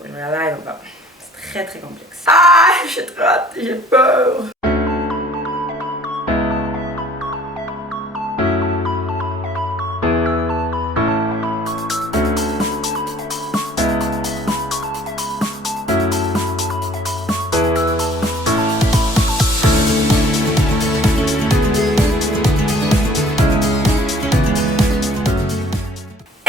Faut que je regarde live, enfin, c'est très très complexe. Ah, j'ai trop hâte, j'ai peur.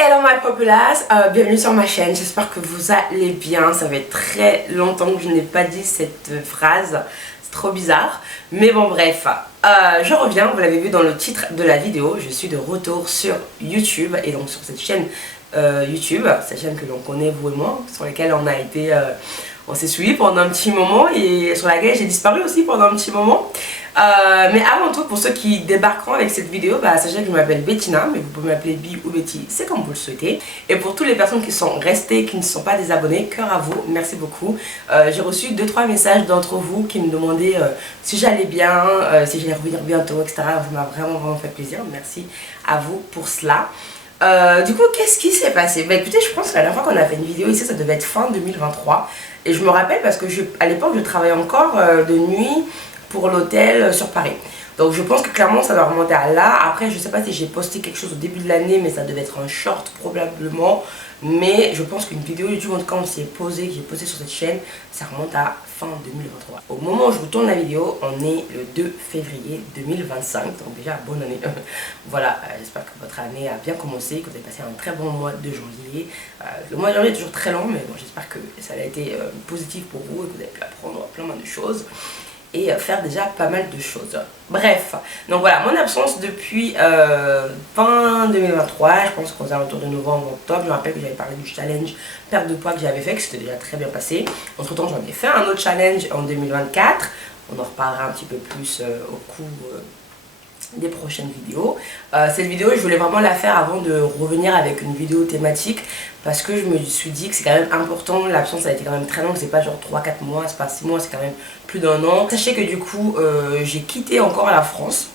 Hello my populace, bienvenue sur ma chaîne, j'espère que vous allez bien. Ça fait très longtemps que je n'ai pas dit cette phrase, c'est trop bizarre. Mais bon bref, je reviens, vous l'avez vu dans le titre de la vidéo, je suis de retour sur YouTube. Et donc sur cette chaîne YouTube, cette chaîne que l'on connaît vous et moi, sur laquelle on s'est suivi pendant un petit moment et sur laquelle j'ai disparu aussi pendant un petit moment. Mais avant tout, pour ceux qui débarqueront avec cette vidéo, sachez que je m'appelle Bettina, mais vous pouvez m'appeler Bi ou Betty, c'est comme vous le souhaitez. Et pour toutes les personnes qui sont restées, qui ne sont pas des abonnés, cœur à vous, merci beaucoup. J'ai reçu 2-3 messages d'entre vous qui me demandaient si j'allais bien, si j'allais revenir bientôt, etc. Ça m'a vraiment fait plaisir, merci à vous pour cela. Du coup, qu'est-ce qui s'est passé? Écoutez, je pense que la dernière fois qu'on a fait une vidéo ici, ça devait être fin 2023. Et je me rappelle parce que à l'époque, je travaillais encore de nuit pour l'hôtel sur Paris. Donc je pense que clairement ça doit remonter à là. Après je sais pas si j'ai posté quelque chose au début de l'année, mais ça devait être un short probablement. Mais je pense qu'une vidéo YouTube en tout cas on s'y est posé, que j'ai posté sur cette chaîne, ça remonte à fin 2023. Au moment où je vous tourne la vidéo, on est le 2 février 2025, donc déjà bonne année. Voilà, j'espère que votre année a bien commencé, que vous avez passé un très bon mois de janvier. Le mois de janvier est toujours très long, mais bon, j'espère que ça a été positif pour vous et que vous avez pu apprendre plein de choses et faire déjà pas mal de choses. Bref, donc voilà, mon absence depuis fin 2023, je pense qu'aux alentours de novembre, octobre, je me rappelle que j'avais parlé du challenge perte de poids que j'avais fait, que c'était déjà très bien passé. Entre temps, j'en ai fait un autre challenge en 2024, on en reparlera un petit peu plus au cours des prochaines vidéos. Cette vidéo je voulais vraiment la faire avant de revenir avec une vidéo thématique parce que je me suis dit que c'est quand même important. L'absence a été quand même très longue, c'est pas genre 3-4 mois, c'est pas 6 mois, c'est quand même plus d'un an. Sachez que du coup j'ai quitté encore la France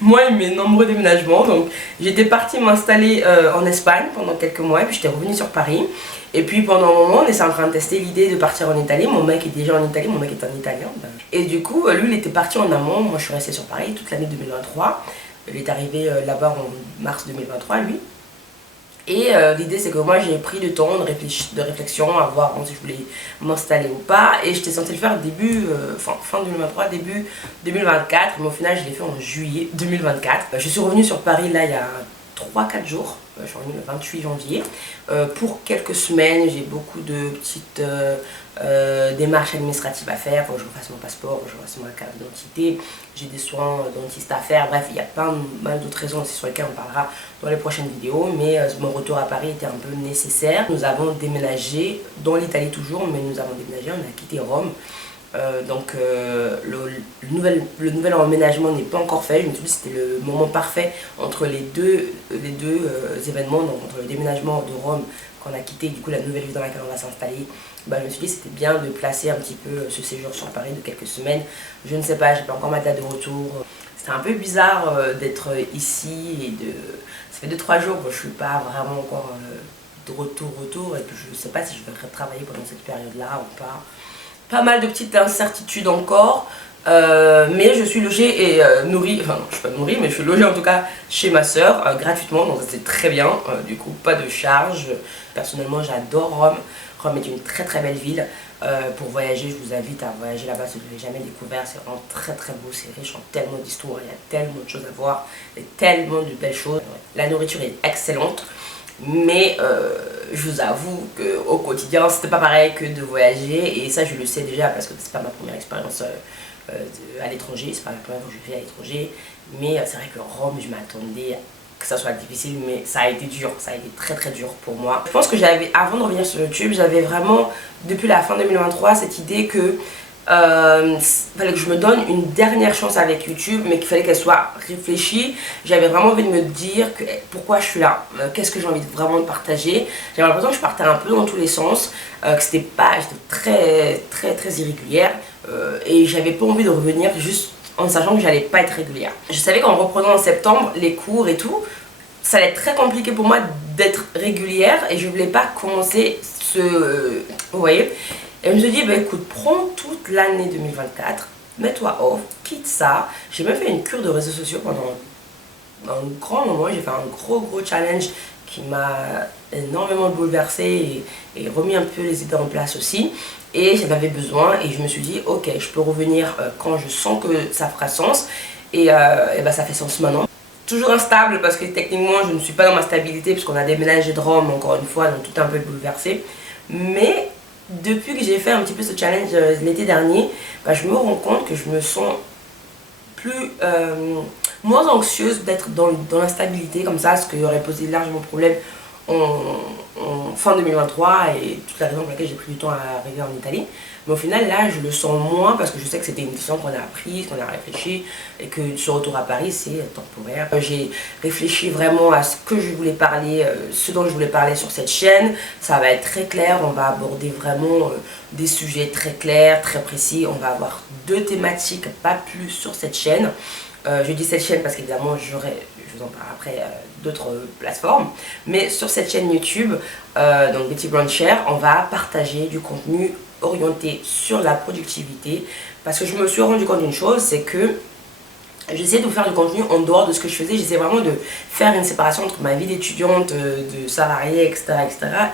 moi et mes nombreux déménagements. Donc j'étais partie m'installer en Espagne pendant quelques mois et puis j'étais revenue sur Paris. Et puis pendant un moment on était en train de tester l'idée de partir en Italie. Mon mec est déjà en Italie, mon mec est un Italien. Et du coup lui il était parti en amont, moi je suis restée sur Paris toute l'année 2023. Il est arrivé là-bas en mars 2023 lui. Et l'idée c'est que moi j'ai pris du temps de réflexion à voir si je voulais m'installer ou pas. Et j'étais censée le faire fin 2023, début 2024. Mais au final je l'ai fait en juillet 2024. Je suis revenue sur Paris là il y a 3-4 jours. Je suis revenue le 28 janvier pour quelques semaines. J'ai beaucoup de petites démarches administratives à faire. Faut que je refasse mon passeport, je refasse ma carte d'identité. J'ai des soins dentistes à faire. Bref, il y a pas mal d'autres raisons aussi sur lesquelles on parlera dans les prochaines vidéos. Mais mon retour à Paris était un peu nécessaire. Nous avons déménagé dans l'Italie toujours, mais nous avons déménagé, on a quitté Rome. Donc le nouvel emménagement n'est pas encore fait. Je me suis dit que c'était le moment parfait entre les deux événements, donc entre le déménagement de Rome qu'on a quitté et du coup la nouvelle ville dans laquelle on va s'installer. Je me suis dit que c'était bien de placer un petit peu ce séjour sur Paris de quelques semaines. Je ne sais pas, j'ai pas encore ma date de retour. C'était un peu bizarre d'être ici et ça fait 2-3 jours que je suis pas vraiment encore de retour et puis je ne sais pas si je vais travailler pendant cette période là ou pas. Pas mal de petites incertitudes encore, mais je suis logée et nourrie, enfin je suis pas nourrie mais je suis logée en tout cas chez ma soeur gratuitement, donc ça c'est très bien, du coup pas de charge. Personnellement j'adore Rome. Rome est une très belle ville. Pour voyager, je vous invite à voyager là-bas si vous ne l'avez jamais découvert. C'est vraiment très beau, c'est riche en tellement d'histoires, il y a tellement de choses à voir, et tellement de belles choses. La nourriture est excellente. Mais je vous avoue qu'au quotidien c'était pas pareil que de voyager, et ça je le sais déjà parce que c'est pas ma première expérience à l'étranger, c'est pas la première fois que je vais à l'étranger. Mais c'est vrai que Rome, je m'attendais que ça soit difficile, mais ça a été dur, ça a été très dur pour moi. Je pense que avant de revenir sur YouTube, j'avais vraiment depuis la fin 2023 cette idée que fallait que je me donne une dernière chance avec YouTube, mais qu'il fallait qu'elle soit réfléchie. J'avais vraiment envie de me dire pourquoi je suis là, qu'est-ce que j'ai envie vraiment de partager. J'avais l'impression que je partais un peu dans tous les sens, que j'étais très irrégulière, et j'avais pas envie de revenir juste en sachant que j'allais pas être régulière. Je savais qu'en reprenant en septembre les cours et tout, ça allait être très compliqué pour moi d'être régulière, et je voulais pas commencer vous voyez. Et je me suis dit, bah écoute, prends toute l'année 2024, mets-toi off, quitte ça. J'ai même fait une cure de réseaux sociaux pendant un grand moment. J'ai fait un gros challenge qui m'a énormément bouleversée et remis un peu les idées en place aussi. Et j'en avais besoin et je me suis dit, ok, je peux revenir quand je sens que ça fera sens. Et bah, ça fait sens maintenant. Toujours instable parce que techniquement je ne suis pas dans ma stabilité puisqu'on a déménagé de Rome encore une fois, donc tout est un peu bouleversé. Mais depuis que j'ai fait un petit peu ce challenge l'été dernier, bah, je me rends compte que je me sens moins anxieuse d'être dans l'instabilité comme ça, ce qui aurait posé largement problème en fin 2023 et toute la raison pour laquelle j'ai pris du temps à arriver en Italie. Mais au final là je le sens moins parce que je sais que c'était une décision qu'on a prise, qu'on a réfléchi et que ce retour à Paris c'est temporaire. J'ai réfléchi vraiment à ce que je voulais parler, ce dont je voulais parler sur cette chaîne. Ça va être très clair, on va aborder vraiment des sujets très clairs, très précis. On va avoir 2 thématiques, pas plus sur cette chaîne. Je dis cette chaîne parce qu'évidemment je vous en parle après d'autres plateformes, mais sur cette chaîne YouTube, donc Betty Brown Share, on va partager du contenu orienté sur la productivité parce que je me suis rendu compte d'une chose, c'est que j'essaie de faire du contenu en dehors de ce que je faisais. J'essaie vraiment de faire une séparation entre ma vie d'étudiante, de salariée, etc.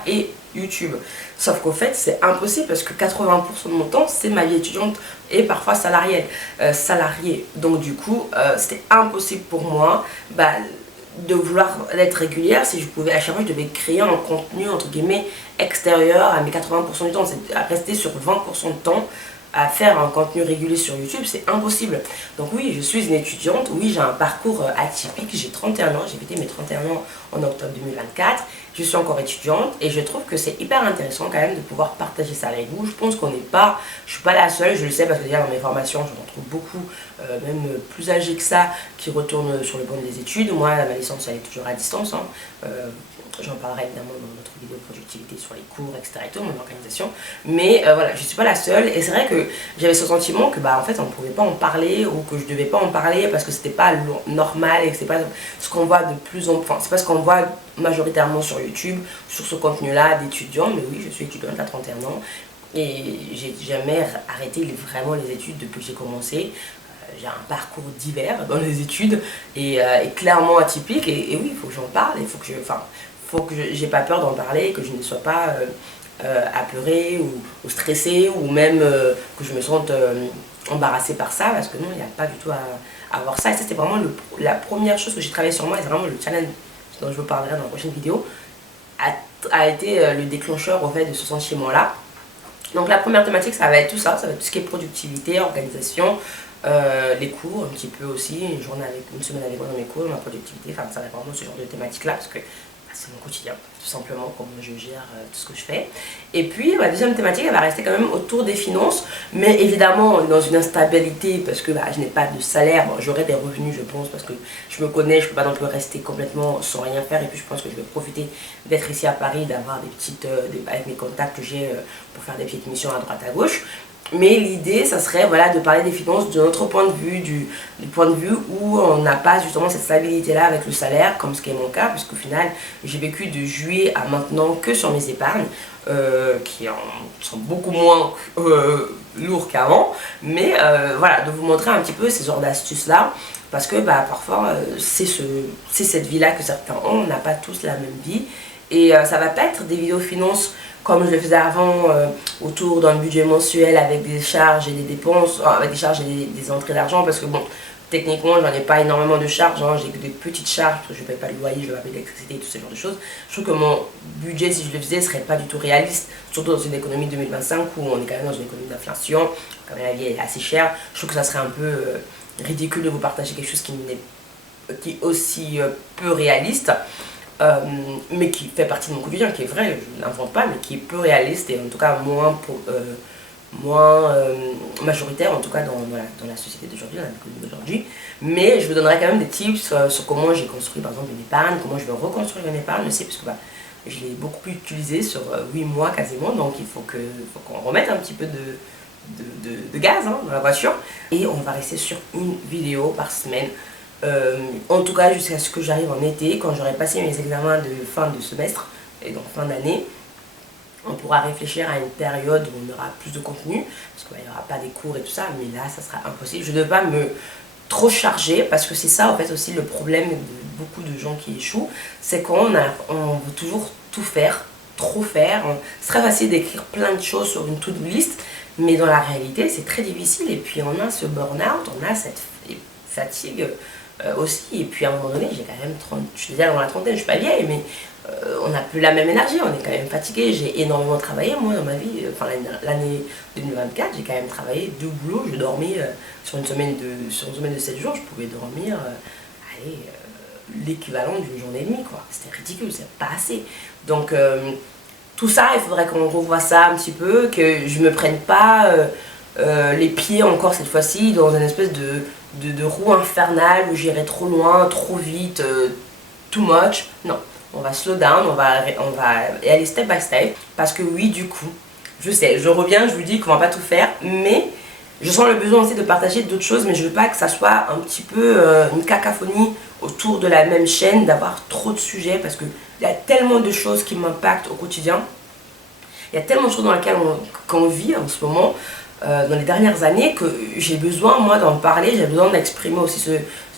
et YouTube. Sauf qu'au fait, c'est impossible parce que 80% de mon temps, c'est ma vie étudiante et parfois salariée. Donc du coup, c'était impossible pour moi de vouloir être régulière. Si je pouvais, à chaque fois, je devais créer un contenu, entre guillemets, extérieur à mes 80% du temps. C'est à rester sur 20% de temps à faire un contenu régulier sur YouTube, c'est impossible. Donc oui, je suis une étudiante, oui, j'ai un parcours atypique, j'ai 31 ans, j'ai fêté mes 31 ans en octobre 2024, je suis encore étudiante et je trouve que c'est hyper intéressant quand même de pouvoir partager ça avec vous. Je pense qu'on n'est pas, je suis pas la seule, je le sais parce que déjà dans mes formations, j'en retrouve beaucoup, même plus âgés que ça, qui retournent sur le banc des études. Moi, ma licence, elle est toujours à distance, hein. J'en parlerai évidemment dans notre vidéo productivité sur les cours, etc. et tout, mon organisation. Mais voilà, je ne suis pas la seule. Et c'est vrai que j'avais ce sentiment que en fait on ne pouvait pas en parler ou que je ne devais pas en parler parce que c'était pas normal et que c'est pas ce qu'on voit de plus en plus. Enfin, c'est pas ce qu'on voit majoritairement sur YouTube, sur ce contenu-là d'étudiants. Mais oui, je suis étudiante à 31 ans et j'ai jamais arrêté vraiment les études depuis que j'ai commencé. J'ai un parcours divers dans les études et clairement atypique et oui, il faut que j'en parle, il faut que j'ai pas peur d'en parler, que je ne sois pas apeurée ou stressée ou même que je me sente embarrassée par ça parce que non, il n'y a pas du tout à avoir ça. Et ça, c'était vraiment la première chose que j'ai travaillé sur moi et c'est vraiment le challenge dont je vous parlerai dans la prochaine vidéo a été le déclencheur au fait de ce sentiment-là. Donc la première thématique, ça va être tout ça, ça va être tout ce qui est productivité, organisation, les cours un petit peu aussi, une semaine avec moi dans mes cours, ma productivité, enfin ça va être vraiment ce genre de thématique là parce que c'est mon quotidien, tout simplement, comment je gère tout ce que je fais. Et puis la deuxième thématique, elle va rester quand même autour des finances, mais évidemment dans une instabilité parce que je n'ai pas de salaire. Bon, j'aurai des revenus je pense parce que je me connais, je ne peux pas non plus rester complètement sans rien faire et puis je pense que je vais profiter d'être ici à Paris, d'avoir des petites, avec mes contacts que j'ai pour faire des petites missions à droite à gauche. Mais l'idée, ça serait voilà, de parler des finances de notre point de vue, du point de vue où on n'a pas justement cette stabilité-là avec le salaire, comme ce qui est mon cas, puisqu'au final, j'ai vécu de juillet à maintenant que sur mes épargnes, qui sont beaucoup moins lourds qu'avant. Mais voilà, de vous montrer un petit peu ces genres d'astuces-là, parce que parfois, c'est cette vie-là que certains ont, on n'a pas tous la même vie. Et ça va pas être des vidéos finances comme je le faisais avant, autour d'un budget mensuel avec des charges et des dépenses, avec des charges et des entrées d'argent, parce que bon, techniquement, j'en ai pas énormément de charges, hein, j'ai que des petites charges, parce que je ne paye pas le loyer, je ne paye pas l'électricité et tout ce genre de choses. Je trouve que mon budget, si je le faisais, serait pas du tout réaliste, surtout dans une économie 2025 où on est quand même dans une économie d'inflation, quand même la vie est assez chère. Je trouve que ça serait un peu ridicule de vous partager quelque chose qui est aussi peu réaliste. Mais qui fait partie de mon quotidien, qui est vrai, je ne l'invente pas, mais qui est peu réaliste et en tout cas moins majoritaire, en tout cas dans la société d'aujourd'hui, dans l'économie d'aujourd'hui. Mais je vous donnerai quand même des tips sur comment j'ai construit par exemple une épargne, comment je vais reconstruire une épargne aussi, parce que je l'ai beaucoup plus utilisé sur 8 mois quasiment, donc il faut qu'on remette un petit peu de gaz dans la voiture. Et on va rester sur une vidéo par semaine. En tout cas jusqu'à ce que j'arrive en été, quand j'aurai passé mes examens de fin de semestre et donc fin d'année, On pourra réfléchir à une période où on aura plus de contenu, parce qu'il n'y aura pas des cours et tout ça, mais là, ça sera impossible. Je ne vais pas me trop charger, parce que c'est ça, en fait, aussi le problème de beaucoup de gens qui échouent, c'est qu'on veut toujours tout faire, trop faire. C'est très facile d'écrire plein de choses sur une to-do list, mais dans la réalité, c'est très difficile. Et puis, on a ce burn-out, on a cette fatigue aussi. Et puis, à un moment donné, j'ai quand même 30, je suis déjà dans la trentaine, je suis pas vieille, mais on n'a plus la même énergie, on est quand même fatigué. J'ai énormément travaillé, moi, dans ma vie. Enfin, l'année 2024, j'ai quand même travaillé 2 boulots. Je dormais sur une semaine de 7 jours, je pouvais dormir, l'équivalent d'une journée et demie, quoi. C'était ridicule, c'est pas assez. Donc, tout ça, il faudrait qu'on revoie ça un petit peu, que je me prenne pas les pieds encore cette fois-ci dans une espèce de roue infernale où j'irai trop loin, trop vite, too much. Non, on va slow down, on va y aller step by step. Parce que oui, du coup, je sais, je reviens, je vous dis qu'on va pas tout faire, mais je sens le besoin aussi de partager d'autres choses, mais je veux pas que ça soit un petit peu une cacophonie autour de la même chaîne, d'avoir trop de sujets, parce qu'il y a tellement de choses qui m'impactent au quotidien. Il y a tellement de choses dans lesquelles qu'on vit en ce moment, dans les dernières années, que j'ai besoin, moi, d'en parler, j'ai besoin d'exprimer aussi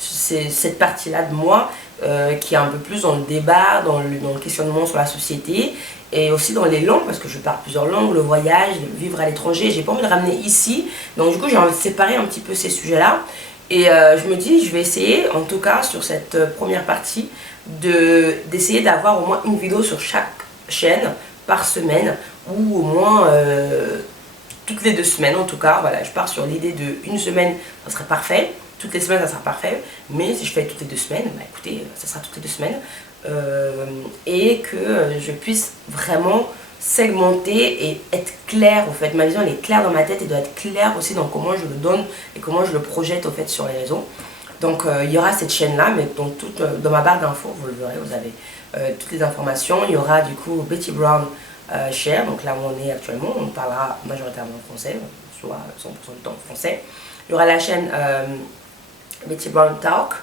cette partie-là de moi, qui est un peu plus dans le débat, dans le questionnement sur la société, et aussi dans les langues, parce que je parle plusieurs langues, le voyage, vivre à l'étranger, j'ai pas envie de ramener ici, donc du coup j'ai envie de séparer un petit peu ces sujets-là, et je me dis, je vais essayer, en tout cas sur cette première partie, d'essayer d'avoir au moins une vidéo sur chaque chaîne par semaine, ou au moins toutes les 2 semaines en tout cas. Voilà, je pars sur l'idée de une semaine, ça serait parfait. Toutes les semaines, ça sera parfait. Mais si je fais toutes les 2 semaines, bah écoutez, ça sera toutes les 2 semaines. Et que je puisse vraiment segmenter et être claire. En fait, ma vision elle est claire dans ma tête et doit être claire aussi dans comment je le donne et comment je le projette en fait sur les réseaux. Donc il y aura cette chaîne là, mais dans ma barre d'infos, vous le verrez, vous avez toutes les informations. Il y aura du coup Betty Brown Share, donc là où on est actuellement, on parlera majoritairement français, soit 100% du temps français. Il y aura la chaîne Betty Brown Talk.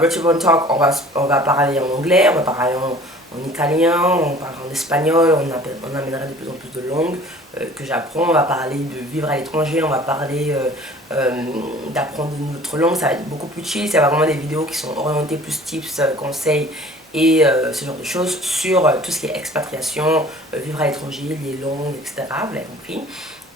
Betty Brown Talk, on va parler en anglais, on va parler en italien, on parlera en espagnol, on amènera de plus en plus de langues que j'apprends. On va parler de vivre à l'étranger, on va parler d'apprendre une autre langue, ça va être beaucoup plus chill, ça va vraiment des vidéos qui sont orientées plus tips, conseils et ce genre de choses sur tout ce qui est expatriation, vivre à l'étranger, les langues, etc. Vous l'avez compris.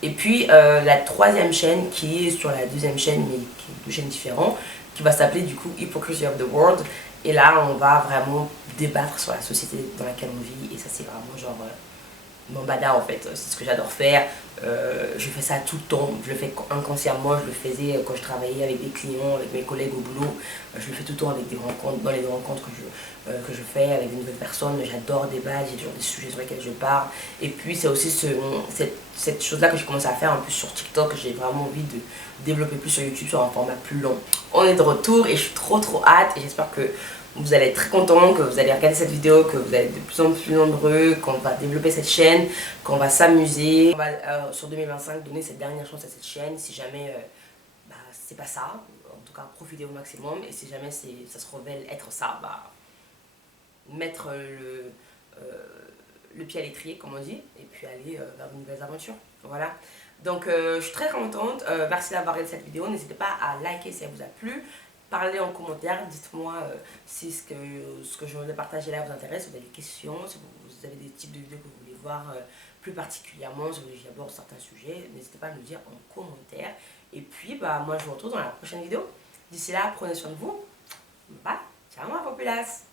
Et puis la troisième chaîne qui est sur la deuxième chaîne, mais qui est 2 chaînes différentes, qui va s'appeler du coup Hypocrisy of the World. Et là, on va vraiment débattre sur la société dans laquelle on vit. Et ça, c'est vraiment genre mon bada en fait. C'est ce que j'adore faire. Je fais ça tout le temps. Je le fais inconsciemment. Je le faisais quand je travaillais avec des clients, avec mes collègues au boulot. Je le fais tout le temps avec des rencontres, dans les rencontres que je fais avec de nouvelles personnes. J'adore débattre. J'ai toujours des sujets sur lesquels je parle. Et puis, c'est aussi cette chose-là que j'ai commencé à faire un peu sur TikTok. J'ai vraiment envie de développer plus sur YouTube sur un format plus long. On est de retour et je suis trop hâte. Et j'espère que vous allez être très content, que vous allez regarder cette vidéo, que vous allez être de plus en plus nombreux, qu'on va développer cette chaîne, qu'on va s'amuser. On va sur 2025 donner cette dernière chance à cette chaîne. Si jamais c'est pas ça, en tout cas profitez au maximum. Et si jamais ça se révèle être ça, mettre le pied à l'étrier comme on dit, et puis aller vers de nouvelles aventures. Voilà. Donc je suis très contente. Merci d'avoir regardé cette vidéo. N'hésitez pas à liker si elle vous a plu. Parlez en commentaire, dites-moi si ce que je viens de partager là vous intéresse, si vous avez des questions, si vous avez des types de vidéos que vous voulez voir plus particulièrement, si vous voulez que j'aborde certains sujets, n'hésitez pas à me le dire en commentaire. Et puis moi je vous retrouve dans la prochaine vidéo. D'ici là, prenez soin de vous. Bye, ciao ma populace.